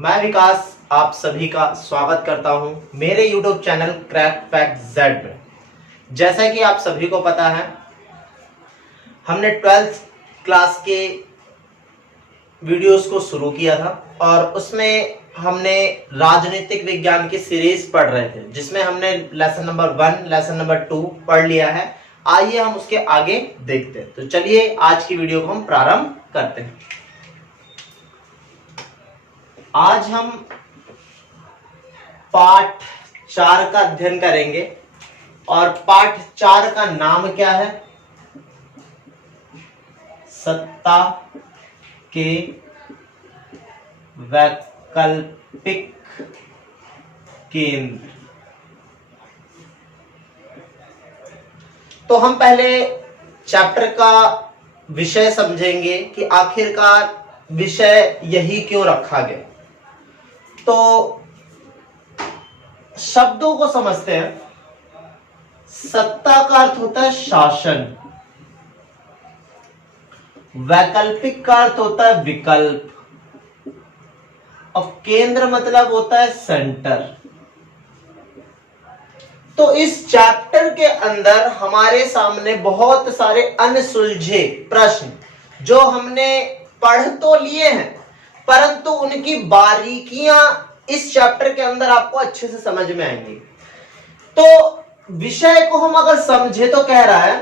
मैं विकास आप सभी का स्वागत करता हूं मेरे YouTube channel crack fact Z में। जैसा कि आप सभी को पता है, हमने 12th क्लास के वीडियोस को शुरू किया था और उसमें हमने राजनीतिक विज्ञान की सीरीज पढ़ रहे थे, जिसमें हमने लेसन नंबर 1, लेसन नंबर 2 पढ़ लिया है। आइए हम उसके आगे देखते हैं। तो चलिए आज की वीडियो को हम प्रारंभ करते हैं। आज हम पाठ 4 का अध्ययन करेंगे और पाठ 4 का नाम क्या है? सत्ता के वैकल्पिक केंद्र। तो हम पहले चैप्टर का विषय समझेंगे कि आखिरकार विषय यही क्यों रखा गया। तो शब्दों को समझते हैं। सत्ता का अर्थ होता है शासन, वैकल्पिक का अर्थ होता है विकल्प और केंद्र मतलब होता है सेंटर। तो इस चैप्टर के अंदर हमारे सामने बहुत सारे अनसुलझे प्रश्न जो हमने पढ़ तो लिए हैं, परंतु उनकी बारीकियां इस चैप्टर के अंदर आपको अच्छे से समझ में आएंगी। तो विषय को हम अगर समझे तो कह रहा है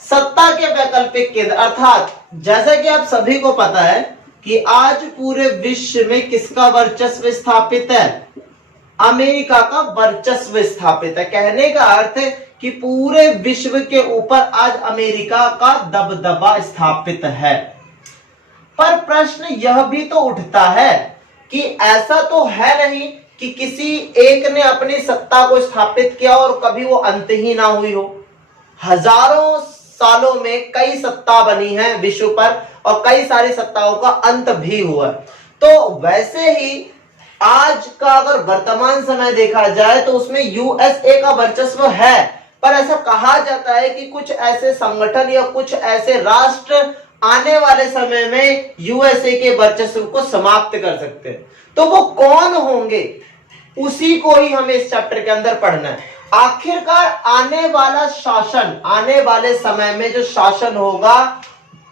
सत्ता के वैकल्पिक केंद्र, अर्थात जैसा कि आप सभी को पता है कि आज पूरे विश्व में किसका वर्चस्व स्थापित है? अमेरिका का वर्चस्व स्थापित है। कहने का अर्थ है कि पूरे विश्व के ऊपर आज अमेरिका का दबदबा स्थापित है। पर प्रश्न यह भी तो उठता है कि ऐसा तो है नहीं कि किसी एक ने अपनी सत्ता को स्थापित किया और कभी वो अंत ही ना हुई हो। हजारों सालों में कई सत्ता बनी है विश्व पर और कई सारी सत्ताओं का अंत भी हुआ। तो वैसे ही आज का अगर वर्तमान समय देखा जाए तो उसमें यूएसए का वर्चस्व है, पर ऐसा कहा जाता है कि कुछ ऐसे संगठन या कुछ ऐसे राष्ट्र आने वाले समय में यूएसए के वर्चस्व को समाप्त कर सकते हैं। तो वो कौन होंगे, उसी को ही हमें इस चैप्टर के अंदर पढ़ना है। आखिरकार आने वाला शासन, आने वाले समय में जो शासन होगा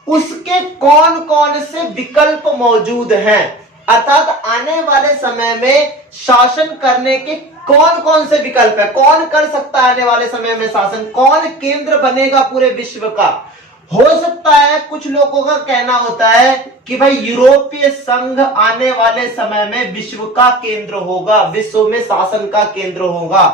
उसके कौन कौन से विकल्प मौजूद हैं, अर्थात आने वाले समय में शासन करने के कौन कौन से विकल्प है, कौन कर सकता है आने वाले समय में शासन, कौन केंद्र बनेगा पूरे विश्व का। हो सकता है कुछ लोगों का कहना होता है कि भाई यूरोपीय संघ आने वाले समय में विश्व का केंद्र होगा, विश्व में शासन का केंद्र होगा।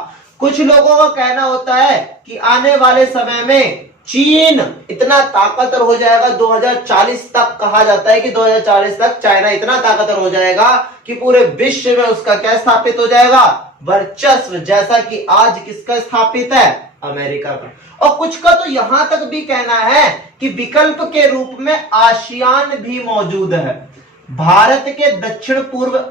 कुछ लोगों का कहना होता है कि आने वाले समय में चीन इतना ताकतवर हो जाएगा, 2040 तक कहा जाता है कि 2040 तक चाइना इतना ताकतवर हो जाएगा कि पूरे विश्व में उसका क्या स्थापित हो जाएगा? वर्चस्व, जैसा कि आज किसका स्थापित है? अमेरिका का। और कुछ का तो यहां तक भी कहना है कि विकल्प के रूप में आसियान भी मौजूद है। भारत के दक्षिण पूर्व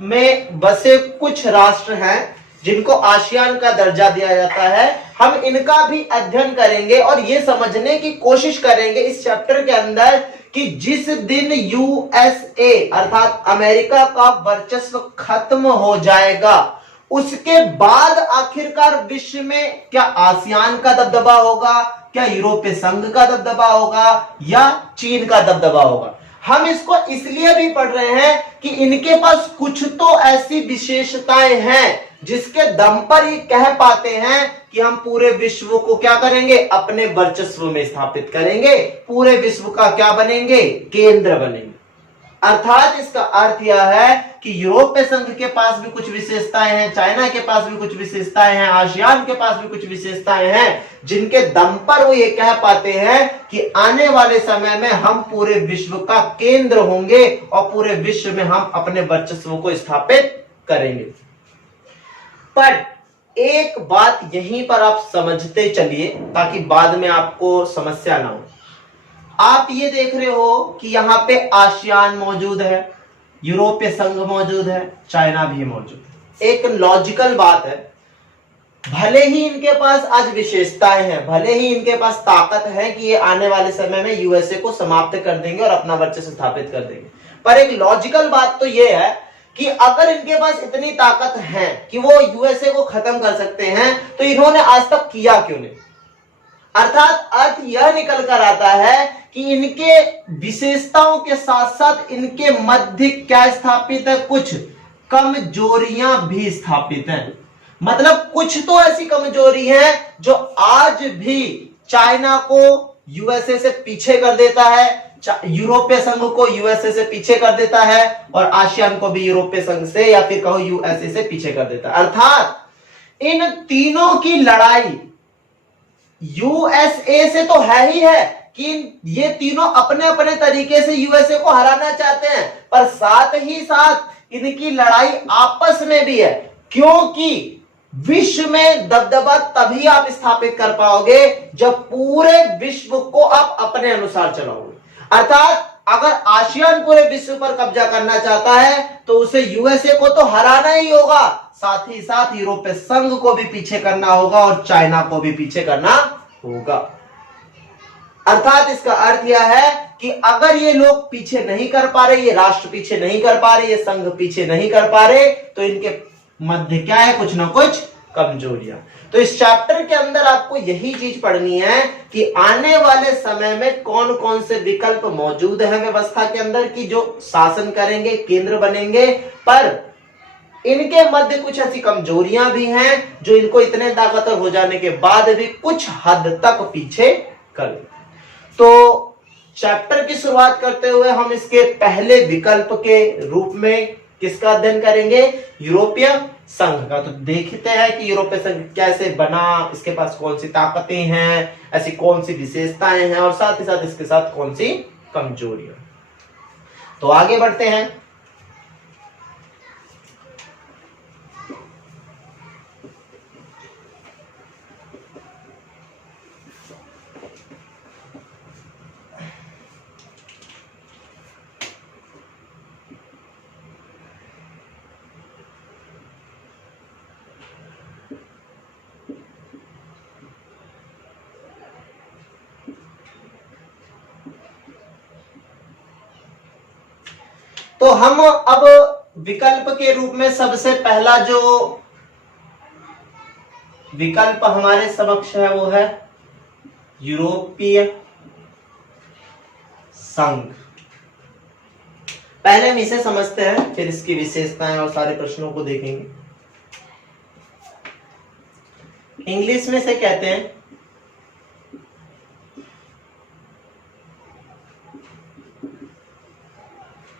में बसे कुछ राष्ट्र हैं जिनको आसियान का दर्जा दिया जाता है। हम इनका भी अध्ययन करेंगे और ये समझने की कोशिश करेंगे इस चैप्टर के अंदर कि जिस दिन यूएसए अर्थात अमेरिका का वर्चस्व खत्म हो जाएगा उसके बाद आखिरकार विश्व में क्या आसियान का दबदबा होगा, क्या यूरोपीय संघ का दबदबा होगा या चीन का दबदबा होगा। हम इसको इसलिए भी पढ़ रहे हैं कि इनके पास कुछ तो ऐसी विशेषताएं हैं जिसके दम पर ये कह पाते हैं कि हम पूरे विश्व को क्या करेंगे? अपने वर्चस्व में स्थापित करेंगे, पूरे विश्व का क्या बनेंगे? केंद्र बनेंगे। अर्थात इसका अर्थ यह है कि यूरोपीय संघ के पास भी कुछ विशेषताएं हैं, चाइना के पास भी कुछ विशेषताएं हैं, आसियान के पास भी कुछ विशेषताएं हैं जिनके दम पर वो ये कह पाते हैं कि आने वाले समय में हम पूरे विश्व का केंद्र होंगे और पूरे विश्व में हम अपने वर्चस्व को स्थापित करेंगे। पर एक बात यहीं पर आप समझते चलिए ताकि बाद में आपको समस्या ना हो। आप ये देख रहे हो कि यहाँ पे आसियान मौजूद है, यूरोपीय संघ मौजूद है, चाइना भी मौजूद है। एक लॉजिकल बात है, भले ही इनके पास आज विशेषताएं हैं, भले ही इनके पास ताकत है कि ये आने वाले समय में यूएसए को समाप्त कर देंगे और अपना वर्चस्व स्थापित कर देंगे, पर एक लॉजिकल बात तो ये है कि अगर इनके पास इतनी ताकत है कि वो यूएसए को खत्म कर सकते हैं तो इन्होंने आज तक किया क्यों नहीं। अर्थात अर्थ यह निकल कर आता है कि इनके विशेषताओं के साथ साथ इनके मध्य क्या स्थापित है, कुछ कमजोरियां भी स्थापित हैं। मतलब कुछ तो ऐसी कमजोरी है जो आज भी चाइना को यूएसए से पीछे कर देता है, यूरोपीय संघ को यूएसए से पीछे कर देता है और आसियान को भी यूरोपीय संघ से या फिर कहो यूएसए से पीछे कर देता है। अर्थात इन तीनों की लड़ाई यूएसए से तो है ही है कि ये तीनों अपने अपने तरीके से यूएसए को हराना चाहते हैं, पर साथ ही साथ इनकी लड़ाई आपस में भी है, क्योंकि विश्व में दबदबा तभी आप स्थापित कर पाओगे जब पूरे विश्व को आप अपने अनुसार चलाओगे। अर्थात अगर आसियान पूरे विश्व पर कब्जा करना चाहता है तो उसे यूएसए को तो हराना ही होगा, साथ ही साथ यूरोपीय संघ को भी पीछे करना होगा और चाइना को भी पीछे करना होगा। अर्थात इसका अर्थ यह है कि अगर ये लोग पीछे नहीं कर पा रहे, ये राष्ट्र पीछे नहीं कर पा रहे, ये संघ पीछे नहीं कर पा रहे, तो इनके मध्य क्या है, कुछ ना कुछ कमजोरियां। तो इस चैप्टर के अंदर आपको यही चीज पढ़नी है कि आने वाले समय में कौन कौन से विकल्प मौजूद हैं व्यवस्था के अंदर की जो शासन करेंगे, केंद्र बनेंगे, पर इनके मध्य कुछ ऐसी कमजोरियां भी हैं जो इनको इतने ताकतवर हो जाने के बाद भी कुछ हद तक पीछे कर। तो चैप्टर की शुरुआत करते हुए हम इसके पहले विकल्प के रूप में किसका अध्ययन करेंगे, यूरोपीय संघ का। तो देखते हैं कि यूरोपीय संघ कैसे बना, इसके पास कौन सी ताकतें हैं, ऐसी कौन सी विशेषताएं हैं और साथ ही साथ इसके साथ कौन सी कमजोरियां। तो आगे बढ़ते हैं। तो हम अब विकल्प के रूप में सबसे पहला जो विकल्प हमारे समक्ष है वो है यूरोपीय संघ। पहले हम इसे समझते हैं, फिर इसकी विशेषताएं और सारे प्रश्नों को देखेंगे। इंग्लिश में से कहते हैं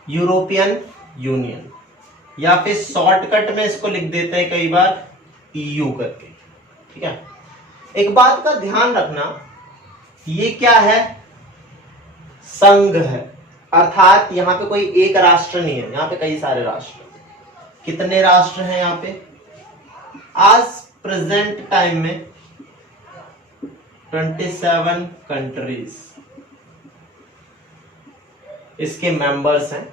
यूरोपियन यूनियन, या फिर शॉर्टकट में इसको लिख देते हैं कई बार ईयू करके। ठीक है, एक बात का ध्यान रखना, ये क्या है, संघ है। अर्थात यहां पे कोई एक राष्ट्र नहीं है, यहां पे कई सारे राष्ट्र। कितने राष्ट्र हैं यहां पे, आज प्रेजेंट टाइम में 27 कंट्रीज इसके मेंबर्स हैं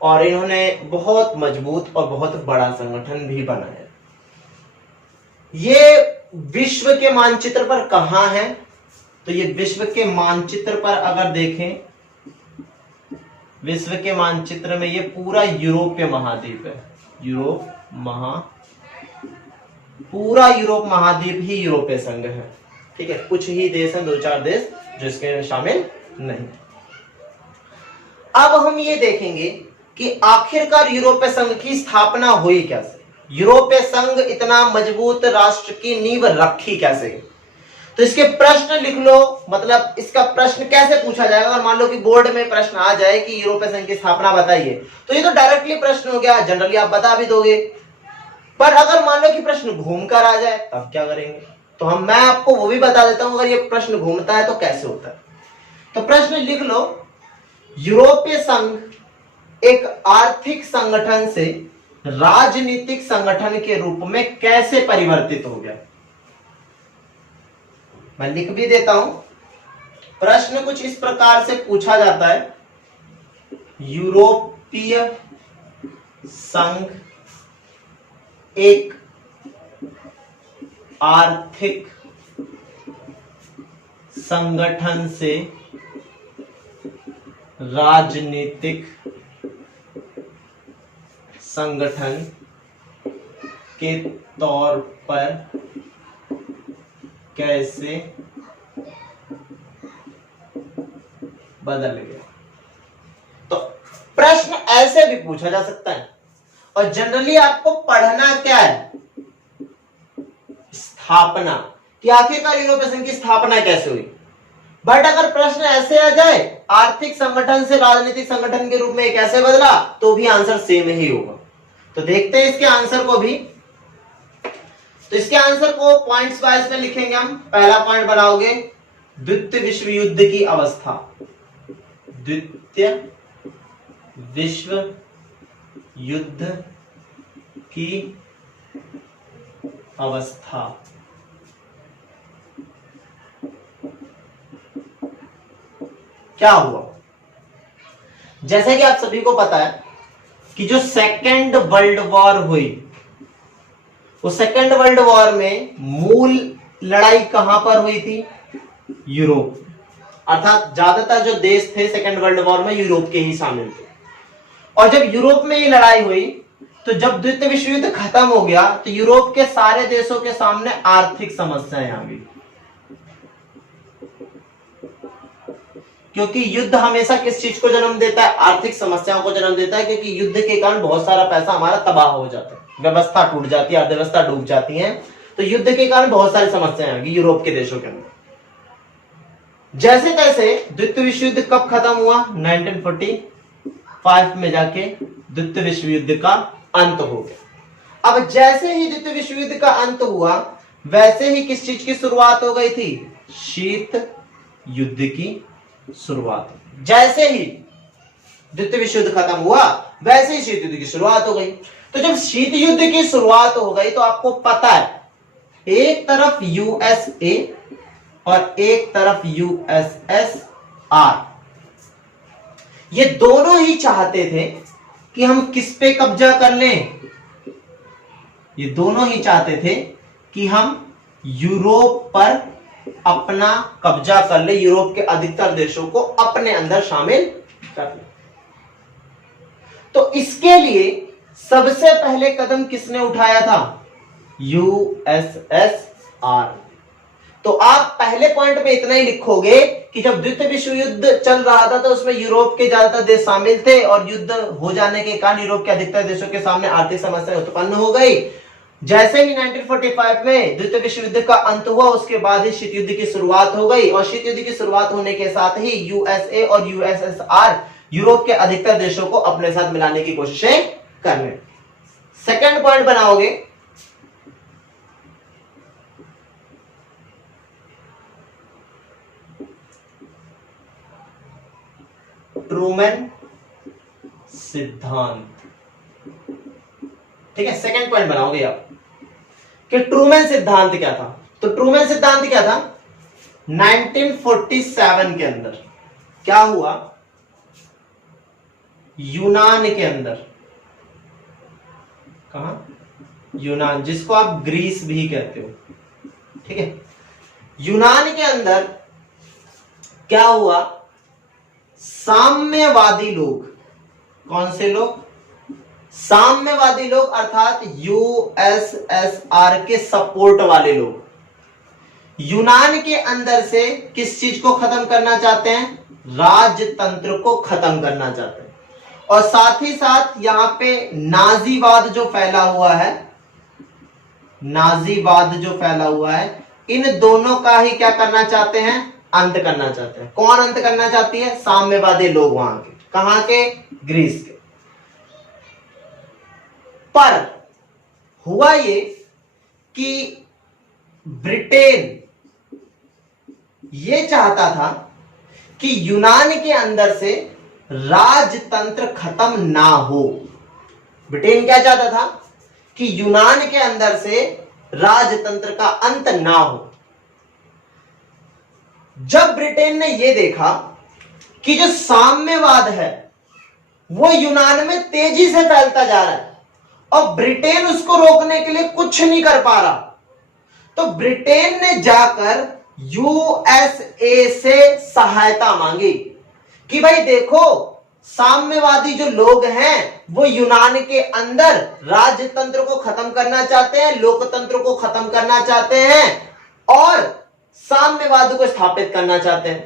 और इन्होंने बहुत मजबूत और बहुत बड़ा संगठन भी बनाया। ये विश्व के मानचित्र पर कहां है, तो ये विश्व के मानचित्र पर अगर देखें, विश्व के मानचित्र में ये पूरा यूरोपीय महाद्वीप है। पूरा यूरोप महाद्वीप ही यूरोपीय संघ है। ठीक है, कुछ ही देश हैं, 2-4 देश जो इसके शामिल नहीं। अब हम ये देखेंगे कि आखिरकार यूरोपीय संघ की स्थापना हुई कैसे, यूरोपीय संघ इतना मजबूत राष्ट्र की नींव रखी कैसे। तो इसके प्रश्न लिख लो, मतलब इसका प्रश्न कैसे पूछा जाएगा। अगर मान लो कि बोर्ड में प्रश्न आ जाए कि यूरोपीय संघ की स्थापना बताइए, तो ये तो डायरेक्टली प्रश्न हो गया, जनरली आप बता भी दोगे। पर अगर मान लो कि प्रश्न घूम कर आ जाए तब क्या करेंगे, तो मैं आपको वो भी बता देता हूं अगर ये प्रश्न घूमता है तो कैसे होता है। तो प्रश्न लिख लो, यूरोपीय संघ एक आर्थिक संगठन से राजनीतिक संगठन के रूप में कैसे परिवर्तित हो गया। मैं लिख भी देता हूं, प्रश्न कुछ इस प्रकार से पूछा जाता है, यूरोपीय संघ एक आर्थिक संगठन से राजनीतिक संगठन के तौर पर कैसे बदल गया। तो प्रश्न ऐसे भी पूछा जा सकता है और जनरली आपको पढ़ना क्या है, स्थापना, कि आखिरकार यूरोपियन की स्थापना कैसे हुई। बट अगर प्रश्न ऐसे आ जाए आर्थिक संगठन से राजनीतिक संगठन के रूप में कैसे बदला, तो भी आंसर सेम ही होगा। तो देखते हैं इसके आंसर को भी। तो इसके आंसर को पॉइंट्स वाइज में लिखेंगे हम। पहला पॉइंट बनाओगे द्वितीय विश्व युद्ध की अवस्था, द्वितीय विश्व युद्ध की अवस्था। क्या हुआ, जैसे कि आप सभी को पता है कि जो सेकेंड वर्ल्ड वॉर हुई, उस सेकेंड वर्ल्ड वॉर में मूल लड़ाई कहां पर हुई थी, यूरोप। अर्थात ज्यादातर जो देश थे सेकेंड वर्ल्ड वॉर में यूरोप के ही शामिल थे। और जब यूरोप में ये लड़ाई हुई तो जब द्वितीय विश्व युद्ध खत्म हो गया तो यूरोप के सारे देशों के सामने आर्थिक समस्याएं आ गई, क्योंकि युद्ध हमेशा किस चीज को जन्म देता है, आर्थिक समस्याओं को जन्म देता है। क्योंकि युद्ध के कारण बहुत सारा पैसा हमारा तबाह हो जाता है, व्यवस्था टूट जाती है, अर्थव्यवस्था डूब जाती है। तो युद्ध के कारण बहुत सारी समस्याएं आ गई यूरोप के देशों के अंदर। जैसे तैसे द्वितीय विश्व युद्ध कब खत्म हुआ, 1945 में जाके द्वितीय विश्व युद्ध का अंत हो गया। अब जैसे ही द्वितीय विश्व युद्ध का अंत हुआ वैसे ही किस चीज की शुरुआत हो गई थी, शीत युद्ध की शुरुआत। जैसे ही द्वितीय विश्व युद्ध खत्म हुआ वैसे ही शीत युद्ध की शुरुआत हो गई। तो जब शीत युद्ध की शुरुआत हो गई तो आपको पता है एक तरफ यूएसए और एक तरफ यूएसएसआर, ये दोनों ही चाहते थे कि हम किस पे कब्जा कर लें, ये दोनों ही चाहते थे कि हम यूरोप पर अपना कब्जा कर ले, यूरोप के अधिकतर देशों को अपने अंदर शामिल कर ले। तो इसके लिए सबसे पहले कदम किसने उठाया था, यूएसएसआर। तो आप पहले पॉइंट में इतना ही लिखोगे कि जब द्वितीय विश्व युद्ध चल रहा था तो उसमें यूरोप के ज्यादातर देश शामिल थे और युद्ध हो जाने के कारण यूरोप के अधिकतर देशों के सामने आर्थिक समस्याएं उत्पन्न हो गई। जैसे ही 1945 में द्वितीय विश्व युद्ध का अंत हुआ उसके बाद ही शीत युद्ध की शुरुआत हो गई और शीत युद्ध की शुरुआत होने के साथ ही यूएसए और यूएसएसआर यूरोप के अधिकतर देशों को अपने साथ मिलाने की कोशिशें कर रहे। सेकंड पॉइंट बनाओगे ट्रूमैन सिद्धांत। ठीक है, सेकंड पॉइंट बनाओगे आप कि ट्रूमैन सिद्धांत क्या था। तो ट्रूमैन सिद्धांत क्या था, 1947 के अंदर क्या हुआ, यूनान के अंदर, कहां, यूनान, जिसको आप ग्रीस भी कहते हो, ठीक है, यूनान के अंदर क्या हुआ, साम्यवादी लोग, कौन से लोग, साम्यवादी लोग अर्थात यूएसएसआर के सपोर्ट वाले लोग यूनान के अंदर से किस चीज को खत्म करना चाहते हैं, राजतंत्र को खत्म करना चाहते हैं। और साथ ही साथ यहां पे नाजीवाद जो फैला हुआ है, नाजीवाद जो फैला हुआ है, इन दोनों का ही क्या करना चाहते हैं, अंत करना चाहते हैं। कौन अंत करना चाहती है, साम्यवादी लोग वहां के, कहां के, ग्रीस के। पर हुआ ये कि ब्रिटेन ये चाहता था कि यूनान के अंदर से राजतंत्र खत्म ना हो। ब्रिटेन क्या चाहता था कि यूनान के अंदर से राजतंत्र का अंत ना हो। जब ब्रिटेन ने यह देखा कि जो साम्यवाद है वो यूनान में तेजी से फैलता जा रहा है और ब्रिटेन उसको रोकने के लिए कुछ नहीं कर पा रहा, तो ब्रिटेन ने जाकर यूएसए से सहायता मांगी कि भाई देखो साम्यवादी जो लोग हैं वो यूनान के अंदर राजतंत्र को खत्म करना चाहते हैं, लोकतंत्र को खत्म करना चाहते हैं और साम्यवाद को स्थापित करना चाहते हैं।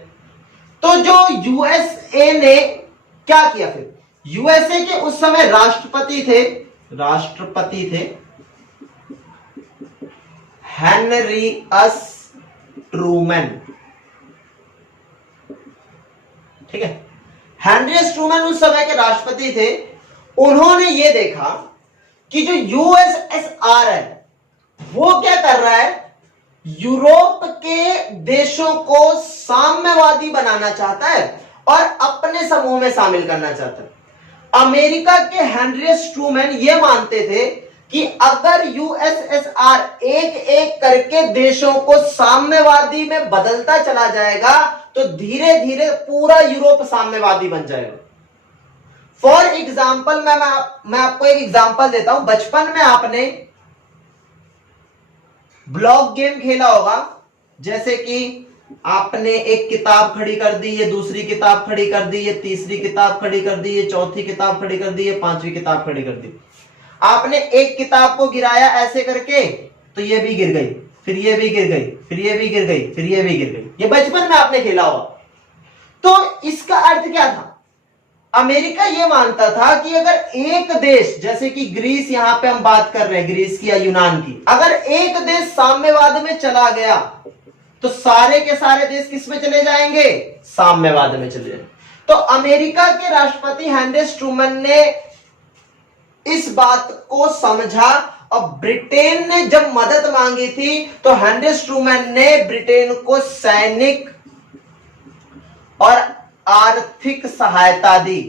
तो जो यूएसए ने क्या किया, फिर यूएसए के उस समय राष्ट्रपति थे हेनरी एस ट्रूमैन। ठीक है, हेनरी एस ट्रूमैन उस समय के राष्ट्रपति थे। उन्होंने ये देखा कि जो यूएसएसआर है वो क्या कर रहा है, यूरोप के देशों को साम्यवादी बनाना चाहता है और अपने समूह में शामिल करना चाहता है। अमेरिका के हेनरी एस ट्रूमैन ये मानते थे कि अगर यूएसएसआर एक एक करके देशों को साम्यवादी में बदलता चला जाएगा तो धीरे धीरे पूरा यूरोप साम्यवादी बन जाएगा। फॉर एग्जाम्पल मैं आपको एक एग्जाम्पल देता हूं। बचपन में आपने ब्लॉक गेम खेला होगा, जैसे कि आपने एक किताब खड़ी कर दी, ये दूसरी किताब खड़ी कर दी, ये तीसरी किताब खड़ी कर दी, ये चौथी किताब खड़ी कर दी, ये पांचवी किताब खड़ी कर दी। आपने एक किताब को गिराया ऐसे करके तो ये भी गिर गई, फिर ये भी गिर गई, फिर ये भी गिर गई, फिर ये भी गिर गई। ये बचपन में आपने खेला होगा। तो इसका अर्थ क्या था? अमेरिका ये मानता था कि अगर एक देश, जैसे कि ग्रीस, यहां पे हम बात कर रहे हैं ग्रीस की या यूनान की, अगर एक देश साम्यवाद में चला गया तो सारे के सारे देश किस में चले जाएंगे? साम्यवाद में चले जाएंगे। तो अमेरिका के राष्ट्रपति हेनरी एस ट्रूमैन ने इस बात को समझा और ब्रिटेन ने जब मदद मांगी थी तो हेनरी एस ट्रूमैन ने ब्रिटेन को सैनिक और आर्थिक सहायता दी।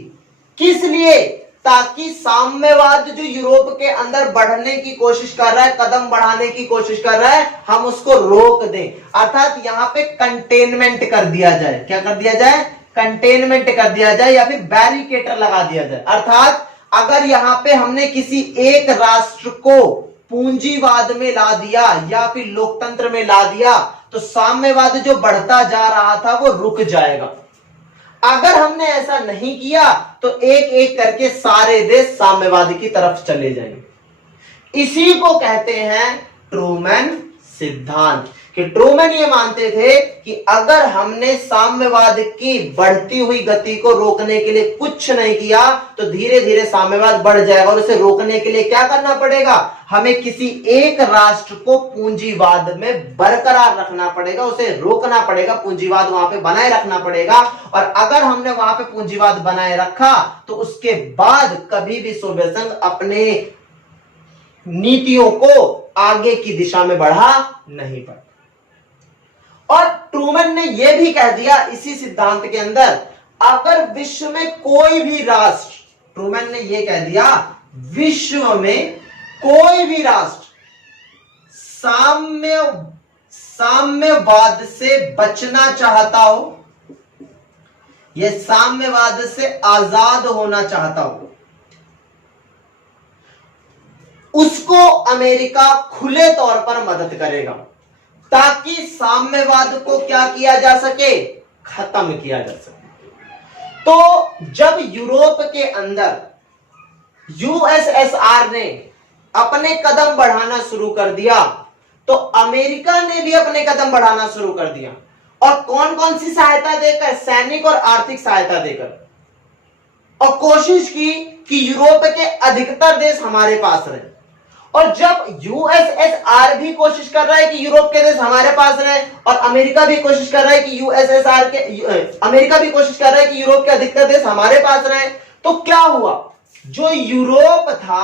किस लिए? ताकि साम्यवाद जो यूरोप के अंदर बढ़ने की कोशिश कर रहा है, कदम बढ़ाने की कोशिश कर रहा है, हम उसको रोक दें। अर्थात यहां पे कंटेनमेंट कर दिया जाए। क्या कर दिया जाए? कंटेनमेंट कर दिया जाए या फिर बैरिकेटर लगा दिया जाए। अर्थात अगर यहां पे हमने किसी एक राष्ट्र को पूंजीवाद में ला दिया या फिर लोकतंत्र में ला दिया तो साम्यवाद जो बढ़ता जा रहा था वो रुक जाएगा। अगर हमने ऐसा नहीं किया तो एक एक करके सारे देश साम्यवाद की तरफ चले जाएंगे। इसी को कहते हैं ट्रूमैन सिद्धांत। कि ट्रूमैन ये मानते थे कि अगर हमने साम्यवाद की बढ़ती हुई गति को रोकने के लिए कुछ नहीं किया तो धीरे धीरे साम्यवाद बढ़ जाएगा और उसे रोकने के लिए क्या करना पड़ेगा? हमें किसी एक राष्ट्र को पूंजीवाद में बरकरार रखना पड़ेगा, उसे रोकना पड़ेगा, पूंजीवाद वहां पे बनाए रखना पड़ेगा। और अगर हमने वहां पे पूंजीवाद बनाए रखा तो उसके बाद कभी भी सोवियत संघ अपने नीतियों को आगे की दिशा में बढ़ा नहीं पाया। और ट्रूमैन ने यह भी कह दिया इसी सिद्धांत के अंदर, अगर विश्व में कोई भी राष्ट्र, ट्रूमैन ने यह कह दिया, विश्व में कोई भी राष्ट्र साम्यवाद से बचना चाहता हो, यह साम्यवाद से आजाद होना चाहता हो, उसको अमेरिका खुले तौर पर मदद करेगा ताकि साम्यवाद को क्या किया जा सके? खत्म किया जा सके। तो जब यूरोप के अंदर यूएसएसआर ने अपने कदम बढ़ाना शुरू कर दिया तो अमेरिका ने भी अपने कदम बढ़ाना शुरू कर दिया। और कौन कौन सी सहायता देकर? सैनिक और आर्थिक सहायता देकर। और कोशिश की कि यूरोप के अधिकतर देश हमारे पास रहे। और जब यूएसएसआर भी कोशिश कर रहा है कि यूरोप के देश हमारे पास रहे और अमेरिका भी कोशिश कर रहा है कि अमेरिका भी कोशिश कर रहा है कि यूरोप के अधिकतर देश हमारे पास रहे, तो क्या हुआ? जो यूरोप था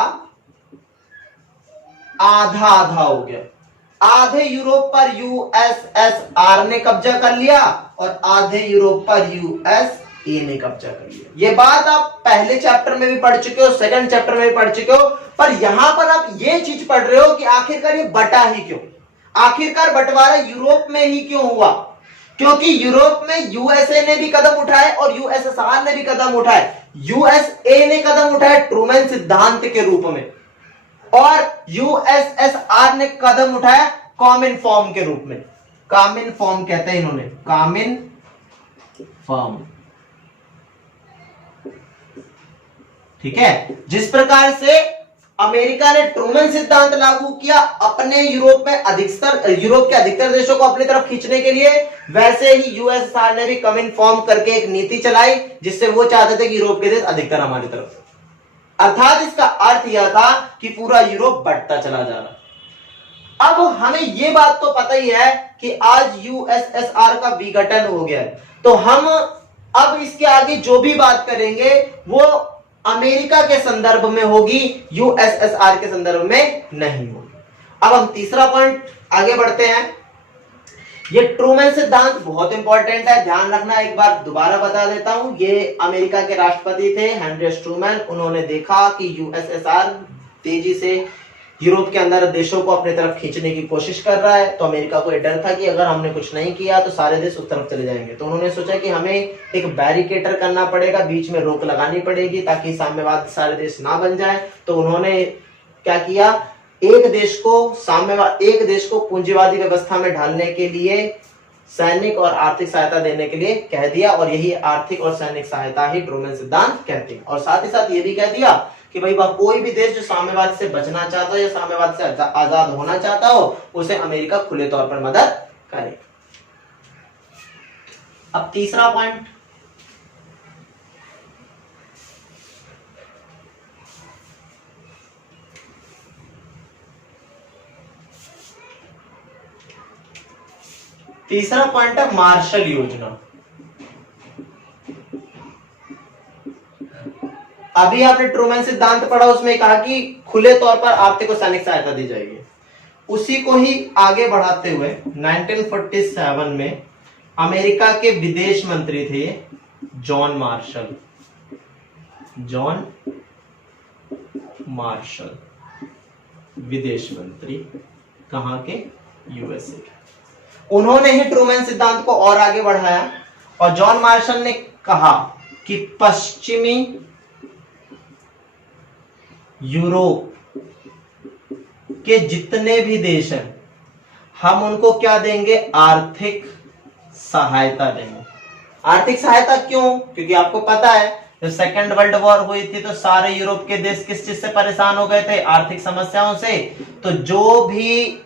आधा आधा हो गया। आधे यूरोप पर यूएसएसआर ने कब्जा कर लिया और आधे यूरोप पर यूएसए ने कब्जा कर लिया। ये बात आप पहले चैप्टर में भी पढ़ चुके हो, सेकंड चैप्टर में भी पढ़ चुके हो, पर यहां पर आप ये चीज पढ़ रहे हो कि आखिरकार ये बटा ही क्यों? आखिरकार बंटवारा यूरोप में ही क्यों हुआ? क्योंकि यूरोप में यूएसए ने भी कदम उठाए और यूएसएसआर ने भी कदम उठाए। यूएसए ने कदम उठाए ट्रूमैन सिद्धांत के रूप में और यूएसएसआर ने कदम उठाया कॉमन फॉर्म के रूप में। कॉमन फॉर्म कहते हैं इन्होंने, कॉमन फॉर्म। ठीक है। जिस प्रकार से अमेरिका ने ट्रूमन सिद्धांत लागू किया अपने यूरोप के अधिकतर देशों को अपनी तरफ खींचने के लिए, वैसे ही यूएसएसआर ने भी कमिन फॉर्म करके एक नीति चलाई जिससे वो चाहते थे कि यूरोप के देश अधिकतर हमारी तरफ, अर्थात इसका अर्थ यह था कि पूरा यूरोप बढ़ता चला जा रहा। अब हमें यह बात तो पता ही है कि आज यूएसएसआर का विघटन हो गया है, तो हम अब इसके आगे जो भी बात करेंगे वो अमेरिका के संदर्भ में होगी, यूएसएसआर के संदर्भ में नहीं होगी। अब हम तीसरा पॉइंट आगे बढ़ते हैं। ये ट्रूमन सिद्धांत बहुत इंपॉर्टेंट है, ध्यान रखना, एक बार दोबारा बता देता हूं। ये अमेरिका के राष्ट्रपति थे हेनरी ट्रूमन। उन्होंने देखा कि यूएसएसआर तेजी से यूरोप के अंदर देशों को अपनी तरफ खींचने की कोशिश कर रहा है, तो अमेरिका को डर था कि अगर हमने कुछ नहीं किया तो सारे देश उस तरफ चले जाएंगे। तो उन्होंने सोचा कि हमें एक बैरिकेटर करना पड़ेगा, बीच में रोक लगानी पड़ेगी ताकि साम्यवाद सारे देश ना बन जाए। तो उन्होंने क्या किया, एक देश को पूंजीवादी व्यवस्था में ढालने के लिए सैनिक और आर्थिक सहायता देने के लिए कह दिया, और यही आर्थिक और सैनिक सहायता ही ट्रूमन सिद्धांत कहते हैं। और साथ ही साथ ये भी कह दिया कि भाई कोई भी देश जो साम्यवाद से बचना चाहता हो या साम्यवाद से आजाद होना चाहता हो, उसे अमेरिका खुले तौर पर मदद करे। अब तीसरा पॉइंट, है मार्शल योजना। अभी आपने ट्रूमन सिद्धांत पढ़ा, उसमें कहा कि खुले तौर पर आर्थिक और सैनिक सहायता दी जाएगी। उसी को ही आगे बढ़ाते हुए 1947 में अमेरिका के विदेश मंत्री थे जॉन मार्शल, विदेश मंत्री, कहां के, यूएसए। उन्होंने ही ट्रूमन सिद्धांत को और आगे बढ़ाया, और जॉन मार्शल ने कहा कि पश्चिमी यूरोप के जितने भी देश हैं हम उनको क्या देंगे, आर्थिक सहायता देंगे। आर्थिक सहायता क्यों? क्योंकि आपको पता है जब सेकेंड वर्ल्ड वॉर हुई थी तो सारे यूरोप के देश किस चीज से परेशान हो गए थे, आर्थिक समस्याओं से। तो जो भी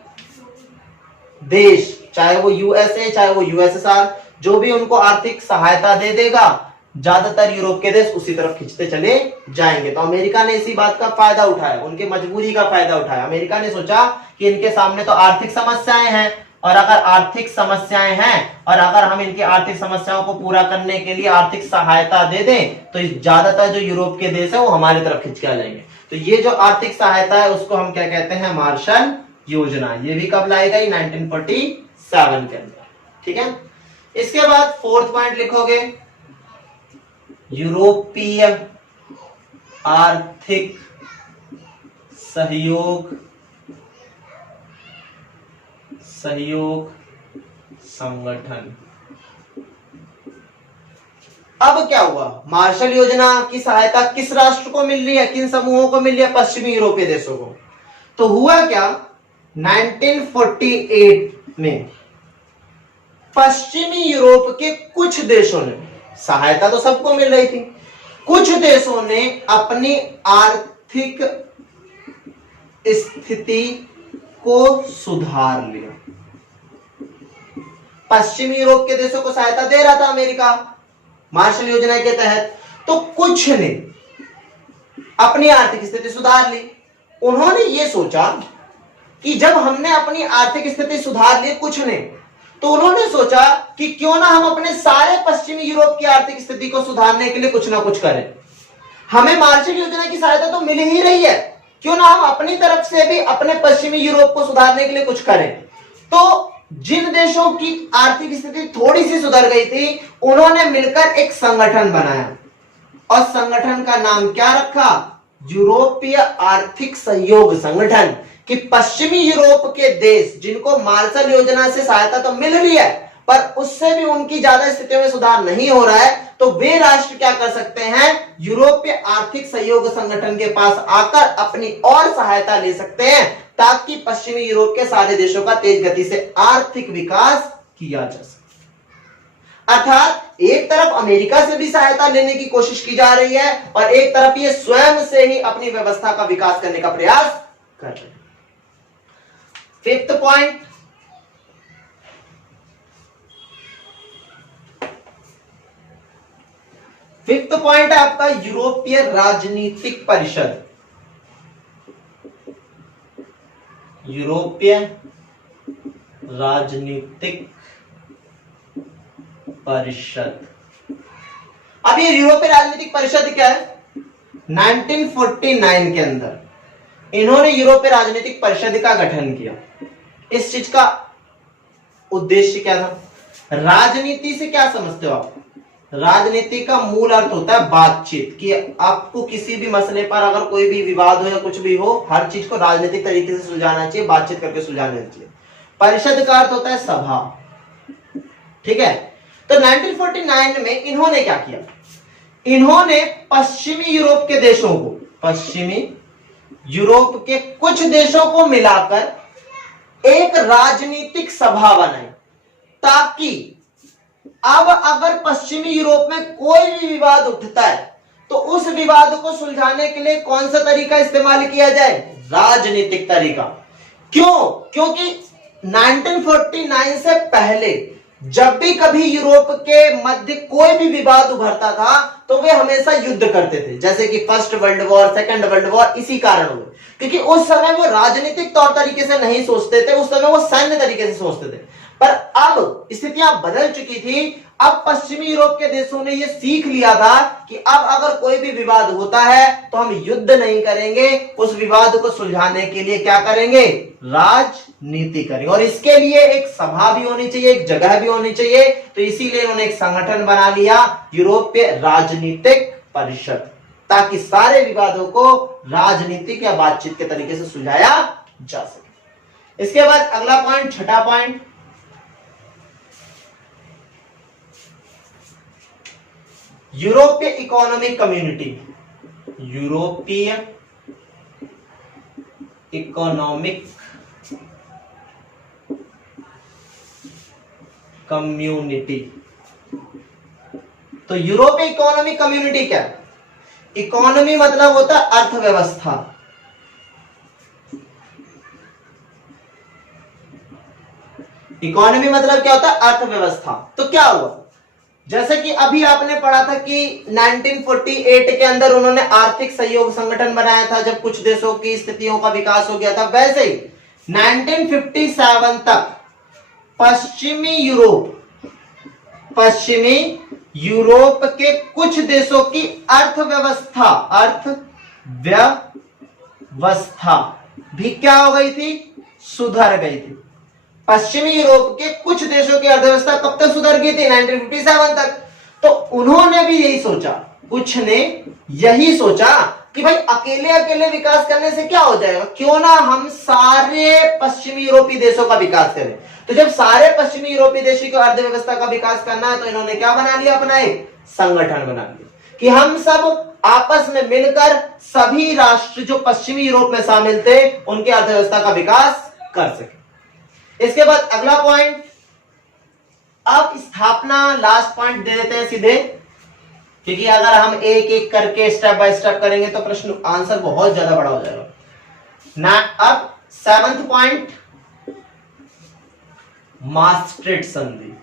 देश, चाहे वो यूएसए चाहे वो यूएसएसआर, जो भी उनको आर्थिक सहायता दे देगा, ज्यादातर यूरोप के देश उसी तरफ खींचते चले जाएंगे। तो अमेरिका ने इसी बात का फायदा उठाया, उनके मजबूरी का फायदा उठाया। अमेरिका ने सोचा कि इनके सामने तो आर्थिक समस्याएं हैं, और अगर आर्थिक समस्याएं हैं और अगर हम इनकी आर्थिक समस्याओं को पूरा करने के लिए आर्थिक सहायता दे दें तो ज्यादातर जो यूरोप के देश है वो हमारी तरफ खींच के आ जाएंगे। तो ये जो आर्थिक सहायता है उसको हम क्या कहते हैं, मार्शल योजना। ये भी कब लाई गई, 1947 के अंदर, ठीक है। इसके बाद फोर्थ पॉइंट लिखोगे, यूरोपीय आर्थिक सहयोग संगठन। अब क्या हुआ, मार्शल योजना की सहायता किस राष्ट्र को मिल रही है, किन समूहों को मिल रही है, पश्चिमी यूरोपीय देशों को। तो हुआ क्या, 1948 में पश्चिमी यूरोप के कुछ देशों ने, सहायता तो सबको मिल रही थी, कुछ देशों ने अपनी आर्थिक स्थिति को सुधार लिया। पश्चिमी यूरोप के देशों को सहायता दे रहा था अमेरिका मार्शल योजना के तहत, तो कुछ ने अपनी आर्थिक स्थिति सुधार ली। उन्होंने ये सोचा कि जब हमने अपनी आर्थिक स्थिति सुधार ली कुछ ने, तो उन्होंने सोचा कि क्यों ना हम अपने सारे पश्चिमी यूरोप की आर्थिक स्थिति को सुधारने के लिए कुछ ना कुछ करें। हमें मार्शल योजना की सहायता तो मिल ही रही है, क्यों ना हम अपनी तरफ से भी अपने पश्चिमी यूरोप को सुधारने के लिए कुछ करें। तो जिन देशों की आर्थिक स्थिति थोड़ी सी सुधर गई थी, उन्होंने मिलकर एक संगठन बनाया, और संगठन का नाम क्या रखा, यूरोपीय आर्थिक सहयोग संगठन। कि पश्चिमी यूरोप के देश जिनको मार्शल योजना से सहायता तो मिल रही है पर उससे भी उनकी ज्यादा स्थितियों में सुधार नहीं हो रहा है, तो वे राष्ट्र क्या कर सकते हैं, यूरोपीय आर्थिक सहयोग संगठन के पास आकर अपनी और सहायता ले सकते हैं, ताकि पश्चिमी यूरोप के सारे देशों का तेज गति से आर्थिक विकास किया जा सके। अर्थात एक तरफ अमेरिका से भी सहायता लेने की कोशिश की जा रही है और एक तरफ ये स्वयं से ही अपनी व्यवस्था का विकास करने का प्रयास कर रहे हैं। फिफ्थ पॉइंट, फिफ्थ पॉइंट है आपका यूरोपीय राजनीतिक परिषद। यूरोपीय राजनीतिक परिषद। अब ये यूरोपीय राजनीतिक परिषद क्या है? 1949 के अंदर इन्होंने यूरोपीय राजनीतिक परिषद का गठन किया। इस चीज का उद्देश्य क्या था? राजनीति से क्या समझते हो आप? राजनीति का मूल अर्थ होता है बातचीत, कि आपको किसी भी मसले पर अगर कोई भी विवाद हो या कुछ भी हो, हर चीज को राजनीतिक तरीके से सुलझाना चाहिए, बातचीत करके सुलझाना चाहिए। परिषद का अर्थ होता है सभा, ठीक है। तो 1949 में इन्होंने क्या किया? इन्होंने पश्चिमी यूरोप के देशों को, पश्चिमी यूरोप के कुछ देशों को मिलाकर एक राजनीतिक सभा बनाई, ताकि अब अगर पश्चिमी यूरोप में कोई भी विवाद उठता है तो उस विवाद को सुलझाने के लिए कौन सा तरीका इस्तेमाल किया जाए? राजनीतिक तरीका। क्यों? क्योंकि 1949 से पहले जब भी कभी यूरोप के मध्य कोई भी विवाद उभरता था तो वे हमेशा युद्ध करते थे, जैसे कि first world war, second world war, इसी कारण हुए, क्योंकि उस समय वो राजनीतिक तौर तरीके से नहीं सोचते थे, उस समय वो सैन्य तरीके से सोचते थे। पर अब स्थितियां बदल चुकी थी। अब पश्चिमी यूरोप के देशों ने यह सीख लिया था कि अब अगर कोई भी विवाद होता है तो हम युद्ध नहीं करेंगे, उस विवाद को सुलझाने के लिए क्या करेंगे? राजनीति करेंगे। और इसके लिए एक सभा भी होनी चाहिए, एक जगह भी होनी चाहिए। तो इसीलिए उन्होंने एक संगठन बना लिया, यूरोपीय राजनीतिक परिषद, ताकि सारे विवादों को राजनीतिक या बातचीत के तरीके से सुलझाया जा सके। इसके बाद अगला पॉइंट, छठा पॉइंट, यूरोपीय इकोनॉमिक कम्युनिटी। यूरोपीय इकोनॉमिक कम्युनिटी। तो यूरोपीय इकोनॉमिक कम्युनिटी क्या है? इकोनॉमी मतलब होता है अर्थव्यवस्था। इकोनॉमी मतलब क्या होता है? अर्थव्यवस्था। तो क्या हुआ? जैसे कि अभी आपने पढ़ा था कि 1948 के अंदर उन्होंने आर्थिक सहयोग संगठन बनाया था, जब कुछ देशों की स्थितियों का विकास हो गया था। वैसे ही 1957 तक पश्चिमी यूरोप के कुछ देशों की अर्थव्यवस्था भी क्या हो गई थी? सुधर गई थी। पश्चिमी यूरोप के कुछ देशों की अर्थव्यवस्था कब तक सुधर गई थी? 1957 तक। तो उन्होंने भी यही सोचा, कुछ ने यही सोचा कि भाई अकेले अकेले विकास करने से क्या हो जाएगा, क्यों ना हम सारे पश्चिमी यूरोपीय देशों का विकास करें। तो जब सारे पश्चिमी यूरोपीय देशों की अर्थव्यवस्था का विकास करना है तो इन्होंने क्या बना लिया? अपना एक संगठन बना लिया कि हम सब आपस में मिलकर सभी राष्ट्र जो पश्चिमी यूरोप में शामिल थे उनकी अर्थव्यवस्था का विकास कर सके। इसके बाद अगला पॉइंट, अब स्थापना, लास्ट पॉइंट दे देते हैं सीधे, क्योंकि अगर हम एक एक करके स्टेप बाय स्टेप करेंगे तो प्रश्न आंसर बहुत ज्यादा बड़ा हो जाएगा ना। अब 7th पॉइंट, मास्ट्रिक्ट संधि।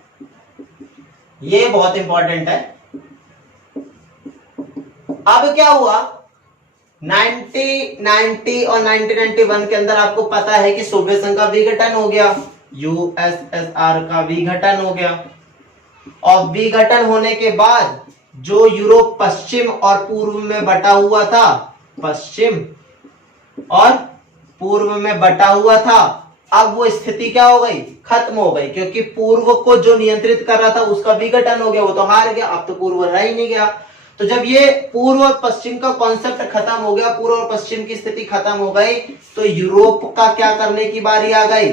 ये बहुत इंपॉर्टेंट है। अब क्या हुआ? 1990 और 1991 के अंदर आपको पता है कि सोवियत संघ का विघटन हो गया, यूएसएसआर का विघटन हो गया। और विघटन होने के बाद जो यूरोप पश्चिम और पूर्व में बटा हुआ था, पश्चिम और पूर्व में बटा हुआ था, अब वो स्थिति क्या हो गई? खत्म हो गई, क्योंकि पूर्व को जो नियंत्रित कर रहा था उसका विघटन हो गया, वो तो हार गया, अब तो पूर्व रह ही नहीं गया। तो जब ये पूर्व और पश्चिम का कॉन्सेप्ट खत्म हो गया, पूर्व और पश्चिम की स्थिति खत्म हो गई, तो यूरोप का क्या करने की बारी आ गई?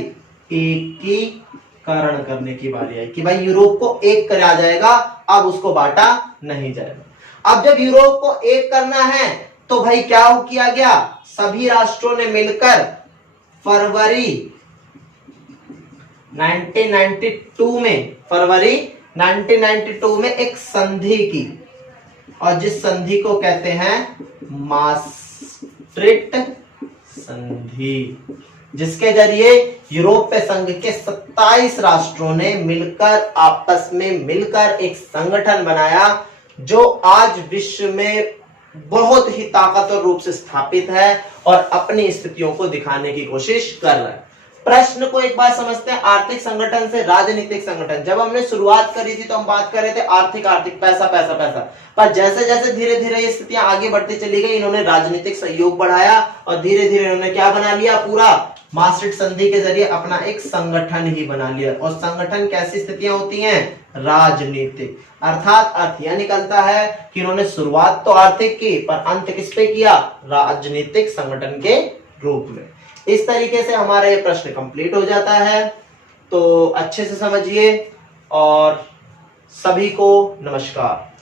एकीकरण करने की बारी आई कि भाई यूरोप को एक करा जाएगा, अब उसको बांटा नहीं जाएगा। अब जब यूरोप को एक करना है तो भाई क्या किया गया? सभी राष्ट्रों ने मिलकर फरवरी 1992 में, फरवरी 1992 में एक संधि की, और जिस संधि को कहते हैं मास्ट्रिक्ट संधि, जिसके जरिए यूरोपीय संघ के 27 राष्ट्रों ने मिलकर आपस में मिलकर एक संगठन बनाया जो आज विश्व में बहुत ही ताकतवर रूप से स्थापित है और अपनी स्थितियों को दिखाने की कोशिश कर रहा है। प्रश्न को एक बार समझते हैं, आर्थिक संगठन से राजनीतिक संगठन। जब हमने शुरुआत करी थी तो हम बात कर रहे थे आर्थिक आर्थिक पैसा पैसा पैसा, पर जैसे जैसे धीरे धीरे ये स्थितियां आगे बढ़ती चली गई, इन्होंने राजनीतिक सहयोग बढ़ाया और धीरे धीरे इन्होंने क्या बना लिया, पूरा मास्ट्रिक्ट संधि के जरिए अपना एक संगठन ही बना लिया। और संगठन कैसी स्थितियां होती हैं, राजनीतिक। अर्थात अर्थ यह निकलता है कि इन्होंने शुरुआत तो आर्थिक की पर अंत किस पे किया, राजनीतिक संगठन के रूप में। इस तरीके से हमारा ये प्रश्न कंप्लीट हो जाता है। तो अच्छे से समझिए और सभी को नमस्कार।